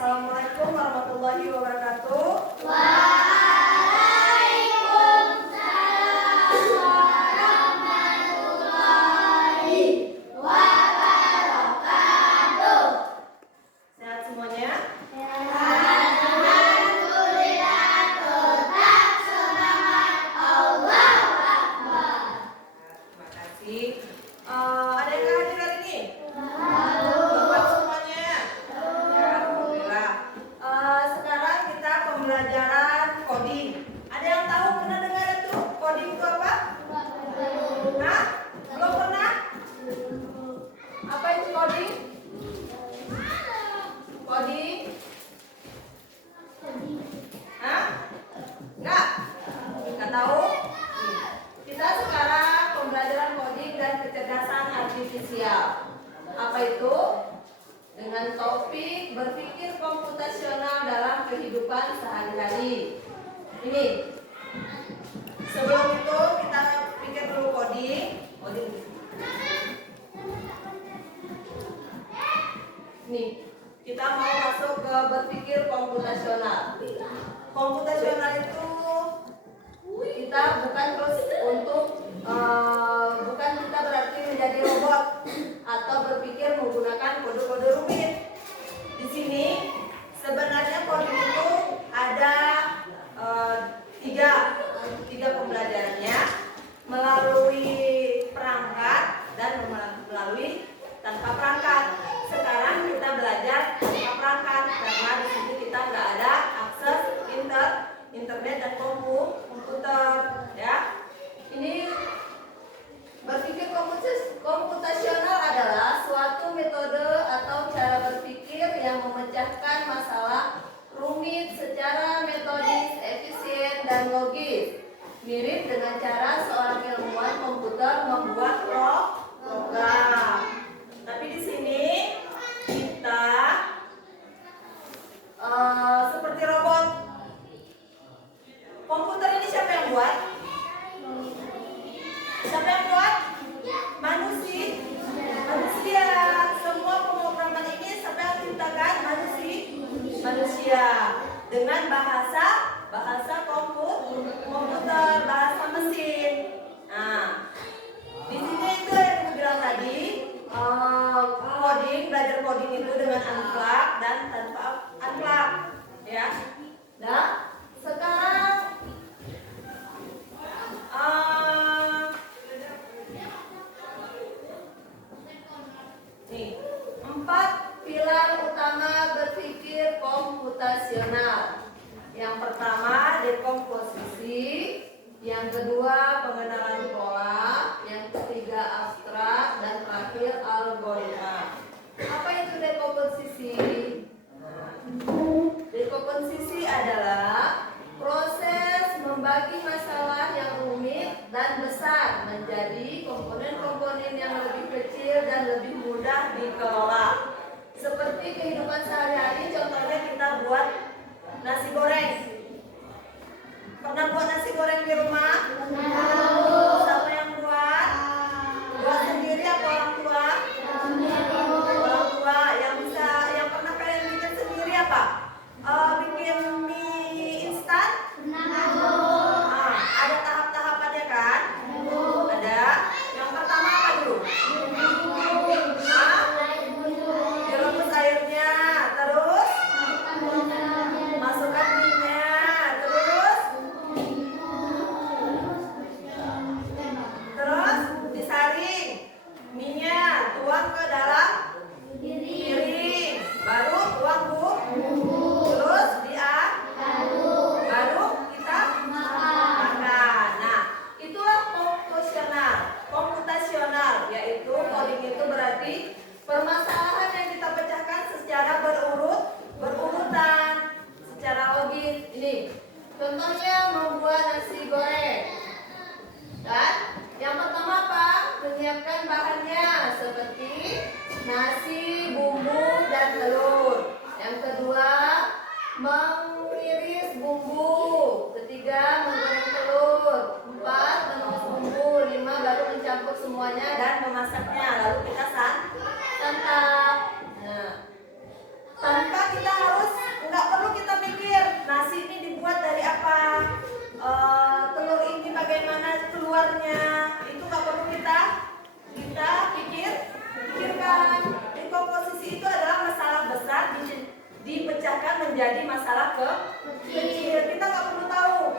Assalamualaikum warahmatullahi wabarakatuh. Waalaikumsalam warahmatullahi wabarakatuh. Sehat semuanya? Alhamdulillah, tetap semangat. Allahu Akbar. Terima kasih. Ada yang hadir hari ini? Halo. Lengkap semuanya? Ya, alhamdulillah. Sekarang kita pembelajaran coding. Ada yang tahu, pernah dengar itu coding itu apa? Hah? Belum pernah? Apa itu coding? Coding? Hah? Enggak? Enggak tahu? Kita sekarang pembelajaran coding dan kecerdasan artifisial. Apa itu? Dengan topik berpikir komputasional dalam kehidupan sehari-hari. Ini. Sebelum itu kita pikir dulu coding. Nih, kita mau masuk ke berpikir komputasional. Komputasional itu kita bukan terus untuk bukan kita berarti menjadi robot atau berpikir menggunakan kode-kode rumit. Di sini sebenarnya coding itu ada tiga pembelajarannya, melalui perangkat dan melalui tanpa perangkat. Sekarang kita belajar tanpa perangkat karena di sini kita nggak ada akses internet dan komputer, ya. Ini berpikir komputasional adalah suatu metode atau cara berpikir yang memecahkan masalah rumit secara metodis, efisien, dan logis. Mirip dengan cara seorang ilmuwan komputer membuat program. Tapi di sini kita seperti robot. Komputer ini siapa yang buat? Siapa yang buat? Manusia. Semua pemrograman ini siapa yang ciptakan? Manusia. Dengan bahasa komputer, bahasa mesin. Nah, di sini itu yang aku bilang tadi, belajar coding itu dengan unplug dan tanpa unplug, ya. Nah, sekarang nih, 4 pilar utama berpikir komputasional. Yang pertama, dekomposisi. Yang kedua, pengenalan pola. Yang ketiga, abstrak. Dan terakhir, algoritma. Apa itu dekomposisi? Dekomposisi adalah proses membagi masalah yang rumit dan besar menjadi komponen-komponen yang lebih kecil dan lebih mudah dikelola. Seperti kehidupan sehari-hari, contohnya kita buat nasi goreng. Pernah buat nasi goreng di rumah? Siapa yang buat? Buat sendiri atau orang tua? Orang tua. Yang pernah kalian bikin sendiri apa? Bikin mie instan? Ada tahap-tahapannya kan? Ada. Yang pertama apa dulu? menjadi masalah kecil. Kita nggak perlu tahu.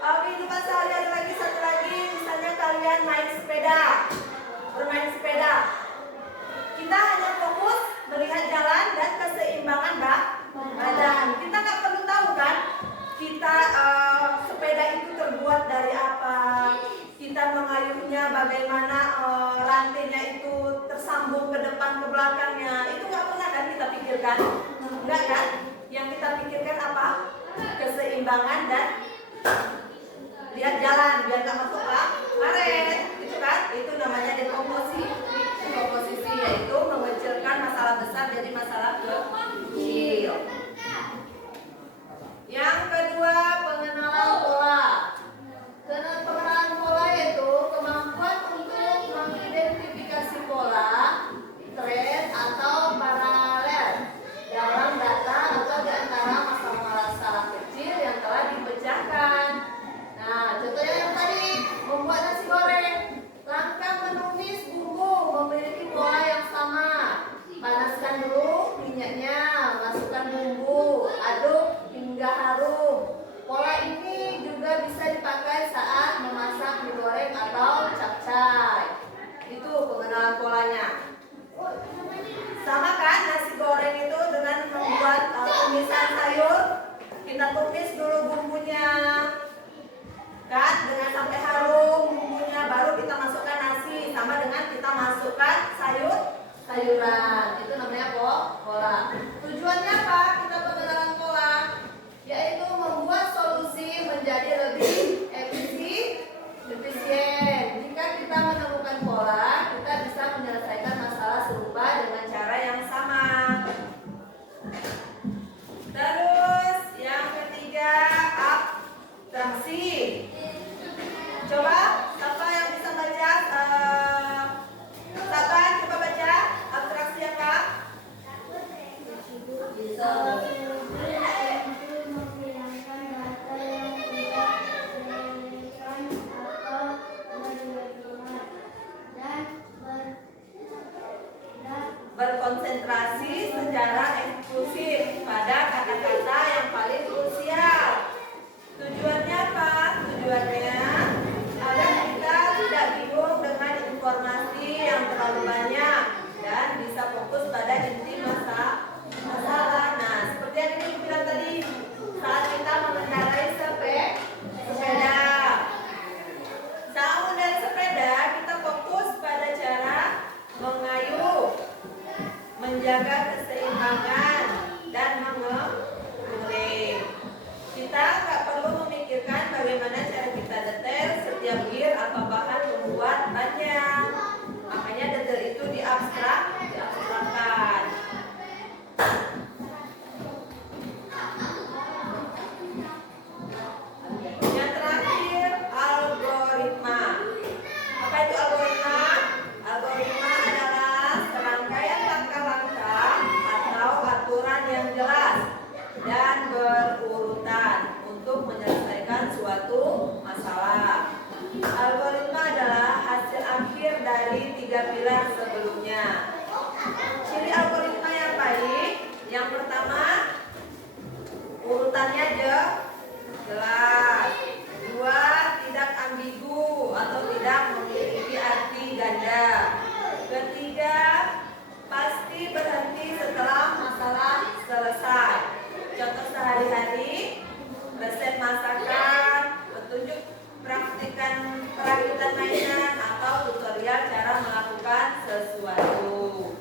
Kehidupan sehari-hari lagi, satu lagi, misalnya kalian naik sepeda, bermain sepeda. Kita hanya fokus melihat jalan dan keseimbangan badan. Kita nggak perlu tahu kan, kita sepeda itu terbuat dari apa, kita mengayuhnya bagaimana, rantainya itu tersambung ke depan ke belakangnya. Itu nggak pernah kan kita pikirkan, enggak kan? Yang kita pikirkan apa? Keseimbangan dan lihat jalan biar nggak masuk karet, gitu kan? Itu namanya dekomposisi, yaitu mengecilkan masalah besar jadi masalah kecil. Yang kedua, pengenalan pola. Pengenalan pola yaitu kemampuan untuk mengidentifikasi pola, tren atau paralel dalam data atau di antara masalah-masalah kecil yang telah dipecahkan. Nah, contohnya yang tadi, membuat nasi goreng. Langkah menumis bumbu memiliki pola yang sama. Panaskan dulu minyaknya, masukkan bumbu, aduk hingga harum. Pola ini juga bisa dipakai saat memasak mie goreng atau capcay. Itu pengenalan polanya. Sama kan nasi goreng itu dengan membuat tumisan sayur. Kita tumis dulu bumbunya, kan, dengan sampai harum bumbunya, baru kita masukkan nasi. Sama dengan kita masukkan sayuran. Itu namanya pola. Tujuannya apa? Kita pengenalan pola, yaitu membuat solusi menjadi lebih efisien. Jika kita menemukan pola, kita bisa menyelesaikan masalah serupa dengan cara yang sama. Terus yang ketiga, abstraksi. Coba siapa yang bisa baca? Saban, coba baca abstraksi apa? Bisa. Berkonsentrasi secara eksklusif pada kata-kata yang paling krusial. Tujuannya apa? Tujuannya agar kita tidak bingung dengan informasi yang terlalu banyak dan bisa fokus pada inti masalah. Nah, seperti yang ini bilang tadi, saat kita mengendarai sepeda. Saat mengendarai sepeda, kita fokus pada cara mengayuh, menjaga keseimbangan dan mengemuring. Kita nggak perlu memikirkan bagaimana cara kita detail setiap gear atau bahan pembuatannya. Makanya detail itu diabstrakkan. Yang terakhir, algoritma. Apa itu algoritma? Algoritma adalah serangkaian langkah-langkah atau aturan yang jelas dan berurutan untuk menyelesaikan suatu masalah. Algoritma adalah hasil akhir dari 3 pilar sebelumnya. Ciri algoritma yang baik, yang pertama, urutannya jelas. 2, tidak ambigu atau tidak memiliki arti ganda. 3, pasti berhenti setelah masalah selesai. Contoh sehari-hari, resep masakan, petunjuk perakitan mainan, atau tutorial cara melakukan sesuatu.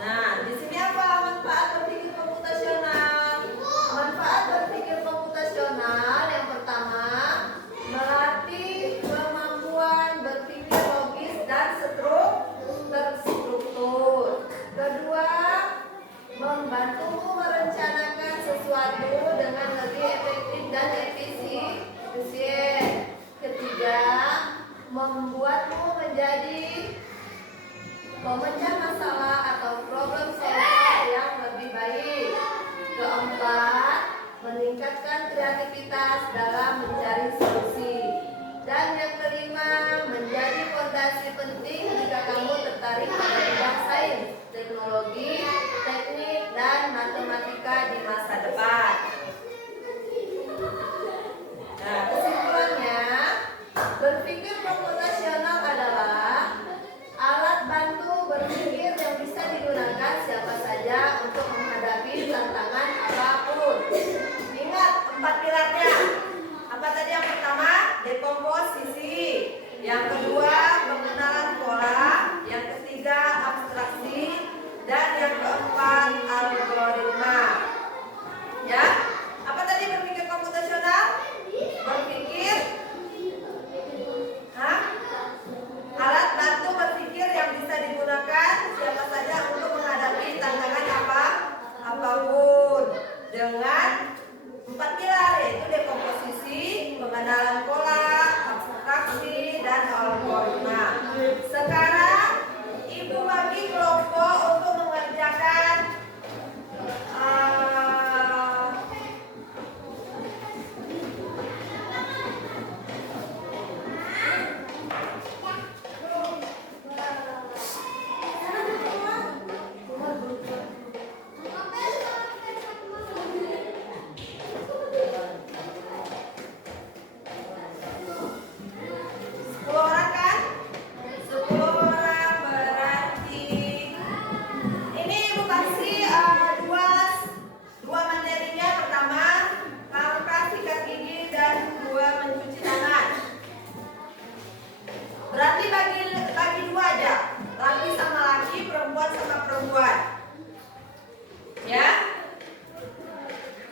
Nah, di sini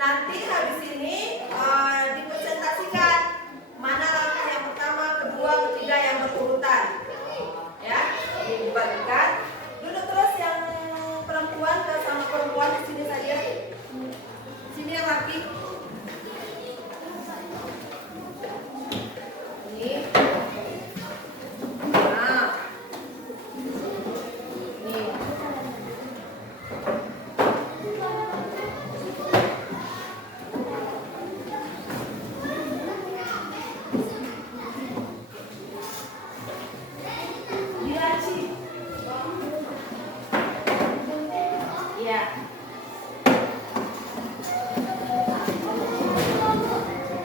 nanti habis ini dipresentasikan mana langkah yang pertama, kedua, ketiga yang berurutan. Ya, dibagikan. Duduk terus yang perempuan ke sama perempuan di sini saja. Sini yang laki. Ini. Nah. Ini. Dilaci. Iya.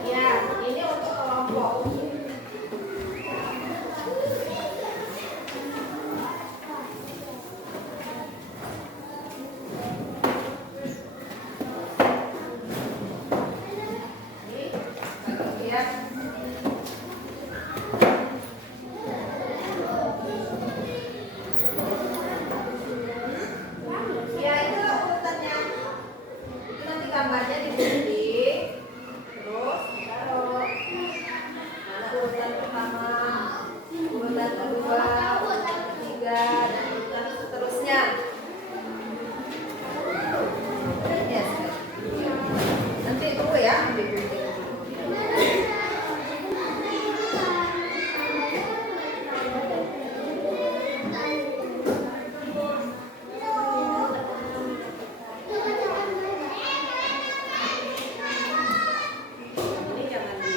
Ya, ini untuk kelompok. Ini bagian. Ya, itulah urutannya. Itu nanti gambarnya digunting. Terus taruh. Mana urutan pertama, urutan kedua, urutan ketiga, dan urutan seterusnya. Yes. Nanti tunggu ya, digunting dulu. Ini jangan di.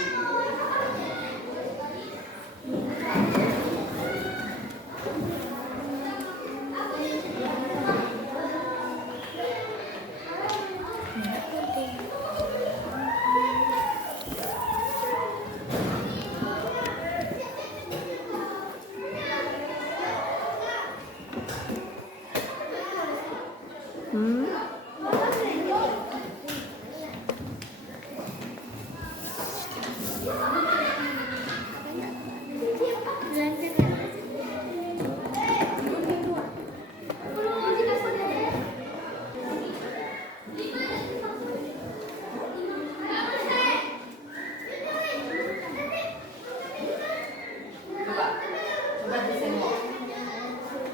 Coba disengok.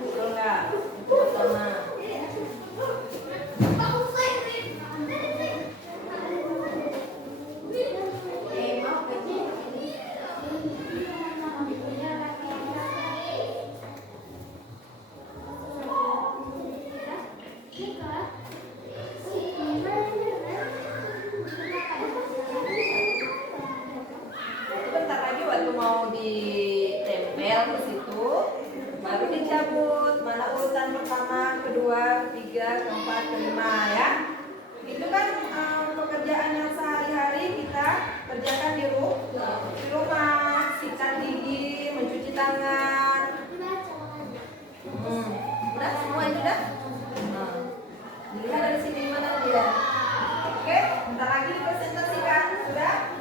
Betul nggak? Itu pertama. Mau kecil. Bentar lagi waktu mau ditempel ke situ, baru dicabut. Mana urutan pertama, kedua, ketiga, keempat, kelima ya. Itu kan pekerjaan yang sehari-hari kita kerjakan di rumah, sikat gigi, mencuci tangan. Udah semua itu dah. Dilihat dari sini mana dia. Oke, bentar lagi dipresentasikan. Sudah?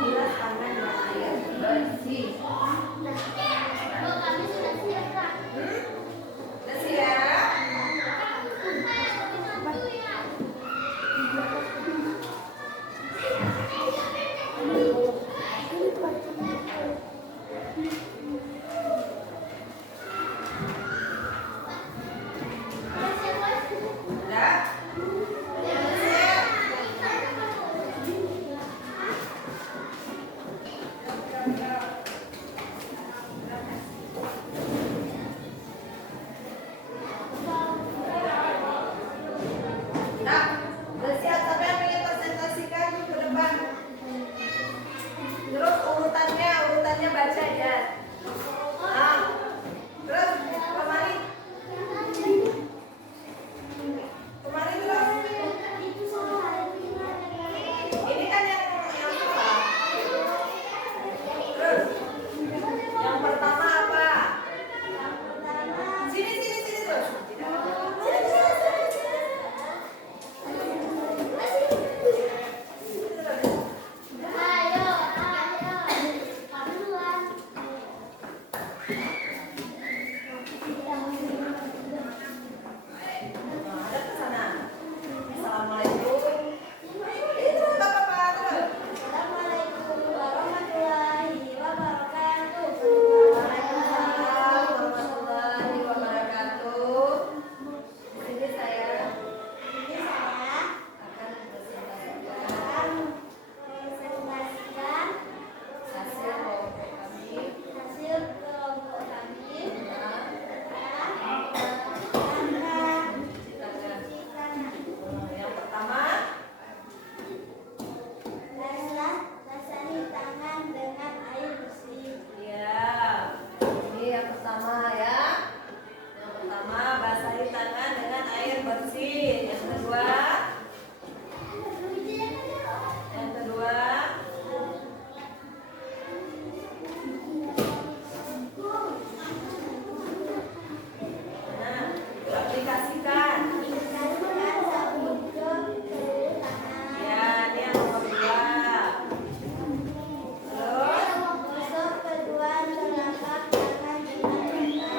Bilas tangan dengan air bersih. Bersih ya. pertama ya. Yang pertama basahi tangan dengan air bersih. Yang kedua nah, aplikasikan. Ya, ini yang nomor 2. Terus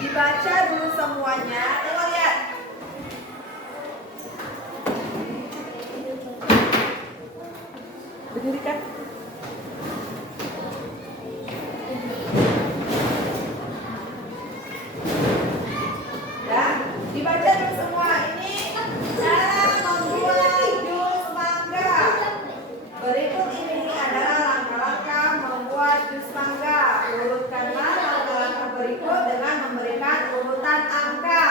Dibaca dulu semuanya. Coba lihat. Berdiri kan? Ya, dibaca dulu semua. Ini cara membuat jus mangga. Berikut ini adalah langkah-langkah membuat jus mangga. Urutkanlah langkah-langkah berikut dengan memberikan urutan angka.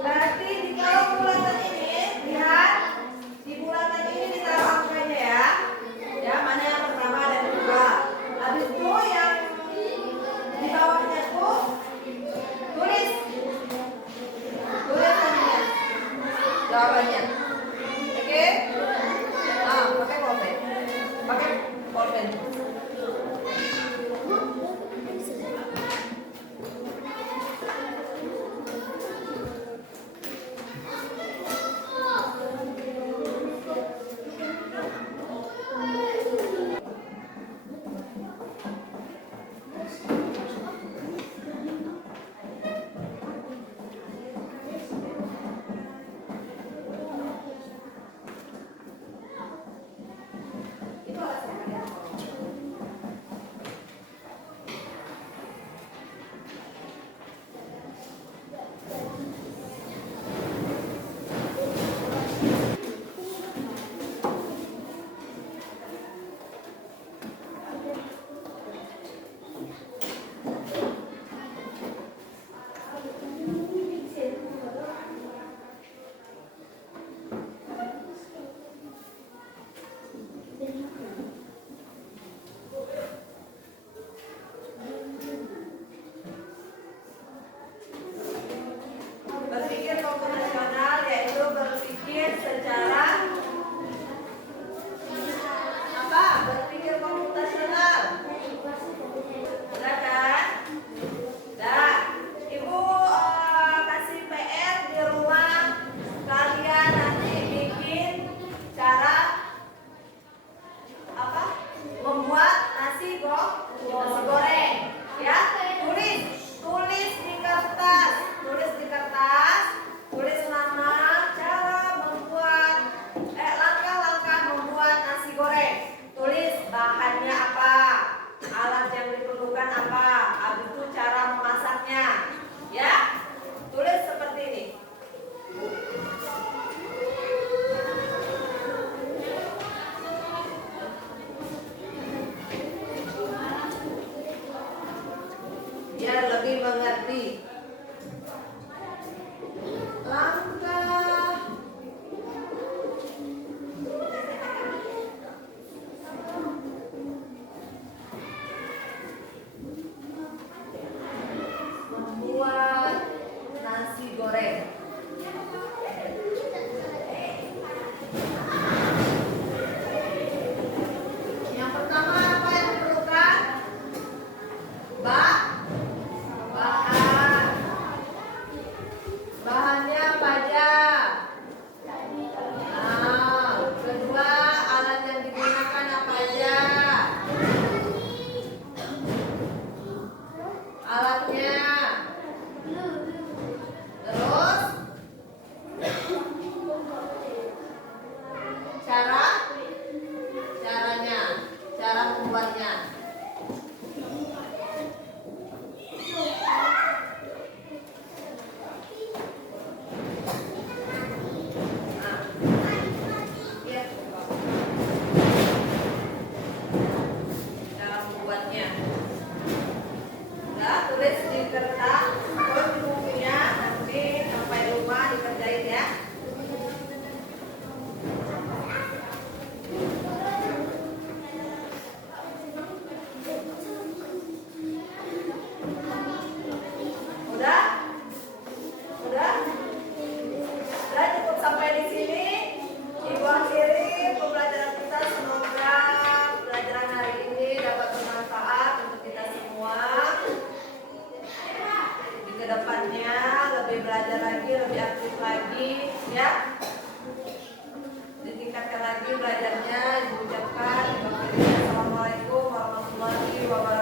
Berarti di kolom bulatan ini, lihat di bulatan ini ditaruh angkanya ya. Ya, mana yang pertama dan kedua. Habis itu yang di bawahnya tuh tulis tulisannya, jawabannya. Oke? Ah, pakai pulpen. Pakai pulpen. Berpikir komputasional yaitu berpikir secara apa? Berpikir komputasional. Sudah kan? Dah. Ibu kasih PR di rumah kalian nanti bikin cara apa? Membuat nasi goreng. Ya, tulis di kertas. Tulis nama cara membuat langkah-langkah membuat nasi goreng. Tulis bahannya apa, alat yang diperlukan apa, habis itu cara memasaknya. Ya, tulis seperti ini. Biar lebih mengerti. Langkah membuat nasi goreng. Yang pertama apa yang diperlukan? Bahannya apa aja? Nah, kedua alat yang digunakan apa aja? Alatnya. Terus cara membuatnya. Tulis di kertas atau di bukunya, nanti sampai rumah dikerjain ya. Udah cukup sampai di sini. Ibu akhiri pembelajaran kita. Semoga pelajaran hari ini dapat bermanfaat untuk kita semua. Di kedepannya lebih belajar lagi, lebih aktif lagi, ya. Ditingkatkan lagi belajarnya. Diucapkan. Assalamualaikum warahmatullahi wabarakatuh.